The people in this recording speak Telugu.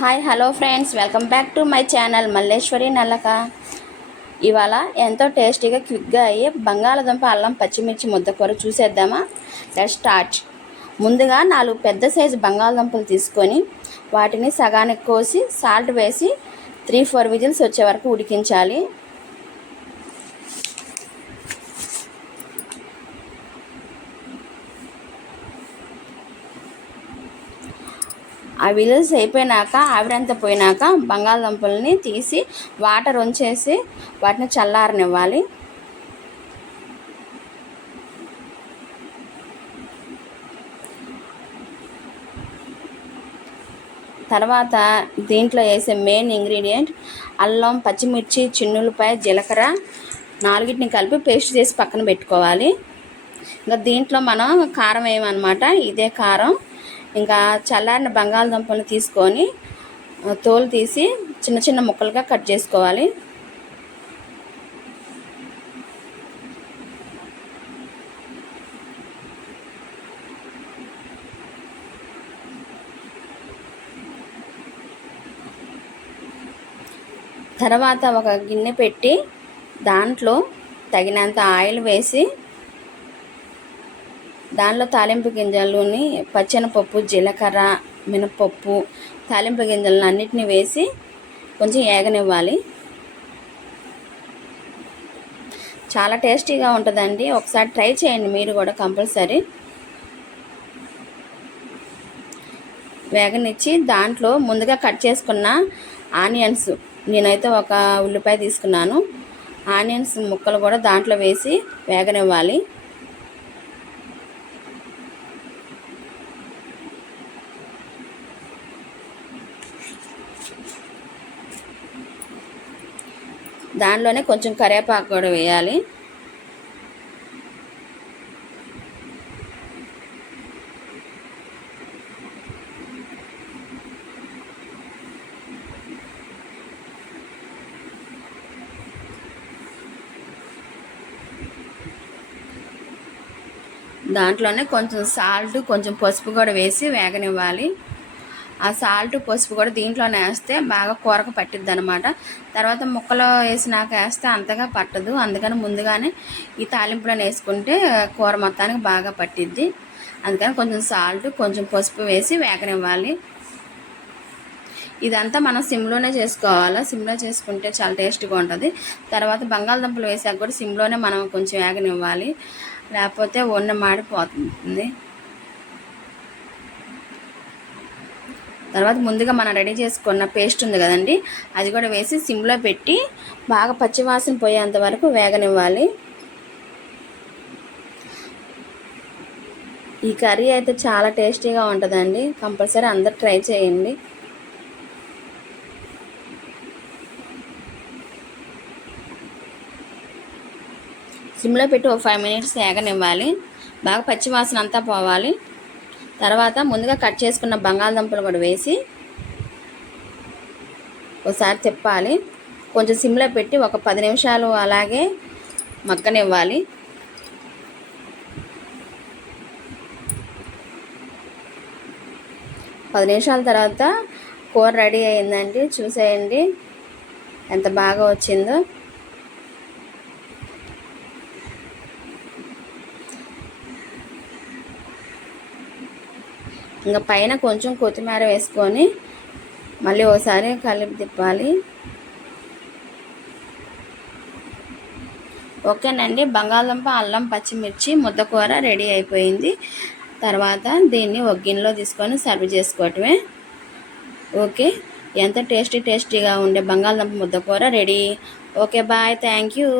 Hi hello friends. Welcome back to my channel Malleshwari Nallaka. ఇవాళ ఎంతో టేస్టీగా క్విక్గా అయ్యే బంగాళదుంప అల్లం పచ్చిమిర్చి ముద్దకూర చూసేద్దామా? Let start. ముందుగా నాలుగు పెద్ద సైజు బంగాళదుంపలు తీసుకొని వాటిని సగానికి కోసి సాల్ట్ వేసి త్రీ ఫోర్ విజిల్స్ వచ్చే వరకు ఉడికించాలి. ఆ విజిల్స్ అయిపోయినాక ఆవిరంతా పోయినాక బంగాళదుంపల్ని తీసి వాటర్ ఉంచేసి వాటిని చల్లారనివ్వాలి. తర్వాత దీంట్లో వేసే మెయిన్ ఇంగ్రీడియంట్ అల్లం పచ్చిమిర్చి చిన్నులపాయ జీలకర్ర నాలుగిటిని కలిపి పేస్ట్ చేసి పక్కన పెట్టుకోవాలి. ఇంకా దీంట్లో మనం కారం వేయమన్నమాట. ఇదే కారం. ఇంకా చల్లారిన బంగాళదుంపలు తీసుకొని తోలు తీసి చిన్న చిన్న ముక్కలుగా కట్ చేసుకోవాలి. తర్వాత ఒక గిన్నె పెట్టి దాంట్లో తగినంత ఆయిల్ వేసి దానిలో తాలింపు గింజలుని పచ్చెనపప్పు జీలకర్ర మినపప్పు తాలింపు గింజలను అన్నిటిని వేసి కొంచెం ఏగనివ్వాలి. చాలా టేస్టీగా ఉంటుందండి. ఒకసారి ట్రై చేయండి. మీరు కూడా కంపల్సరీ. వేగనిచ్చి దాంట్లో ముందుగా కట్ చేసుకున్న ఆనియన్స్ నేనైతే ఒక ఉల్లిపాయ తీసుకున్నాను. ఆనియన్స్ ముక్కలు కూడా దాంట్లో వేసి వేగనివ్వాలి. దానిలోనే కొంచెం కరివేపాకు కూడా వేయాలి. దాంట్లోనే కొంచెం సాల్ట్ కొంచెం పసుపు కూడా వేసి వేగనివ్వాలి. ఆ సాల్ట్ పసుపు కూడా దీంట్లోనే వేస్తే బాగా కూరకు పట్టిద్ది అనమాట తర్వాత ముక్కలో వేసినాక వేస్తే అంతగా పట్టదు. అందుకని ముందుగానే ఈ తాలింపులను వేసుకుంటే కూర మొత్తానికి బాగా పట్టిద్ది. అందుకని కొంచెం సాల్ట్ కొంచెం పసుపు వేసి వేగనివ్వాలి. ఇదంతా మనం సిమ్లోనే చేసుకోవాలి? సిమ్లో చేసుకుంటే చాలా టేస్ట్గా ఉంటుంది. తర్వాత బంగాళదుంపలు వేసాక కూడా సిమ్లోనే మనం కొంచెం వేగనివ్వాలి. లేకపోతే ఉన్న మాడిపోతుంది. తర్వాత ముందుగా మనం రెడీ చేసుకున్న పేస్ట్ ఉంది కదండి అది కూడా వేసి సిమ్లో పెట్టి బాగా పచ్చివాసన పోయేంత వరకు వేగనివ్వాలి. ఈ కర్రీ అయితే చాలా టేస్టీగా ఉంటుందండి కంపల్సరీ అందరు ట్రై చేయండి. సిమ్లో పెట్టి ఒక ఫైవ్ మినిట్స్ వేగనివ్వాలి బాగా పచ్చివాసన అంతా పోవాలి. తర్వాత ముందుగా కట్ చేసుకున్న బంగాళదుంపలు కూడా వేసి ఒకసారి తిప్పాలి. కొంచెం సిమ్లో పెట్టి ఒక పది నిమిషాలు అలాగే మక్కనివ్వాలి పది నిమిషాల తర్వాత కూర రెడీ అయిందండి. చూసేయండి. ఎంత బాగా వచ్చిందో. ఇంకా పైన కొంచెం కొత్తిమీర వేసుకొని మళ్ళీ ఒకసారి కలిపి తిప్పాలి. ఓకేనండి. బంగాళదుంప అల్లం పచ్చిమిర్చి ముద్దకూర రెడీ అయిపోయింది. తర్వాత దీన్ని ఒక గిన్నెలో తీసుకొని సర్వ్ చేసుకోవటమే. ఓకే. ఎంత టేస్టీ టేస్టీగా ఉండే బంగాళదుంప ముద్దకూర ready. Okay bye. Thank you.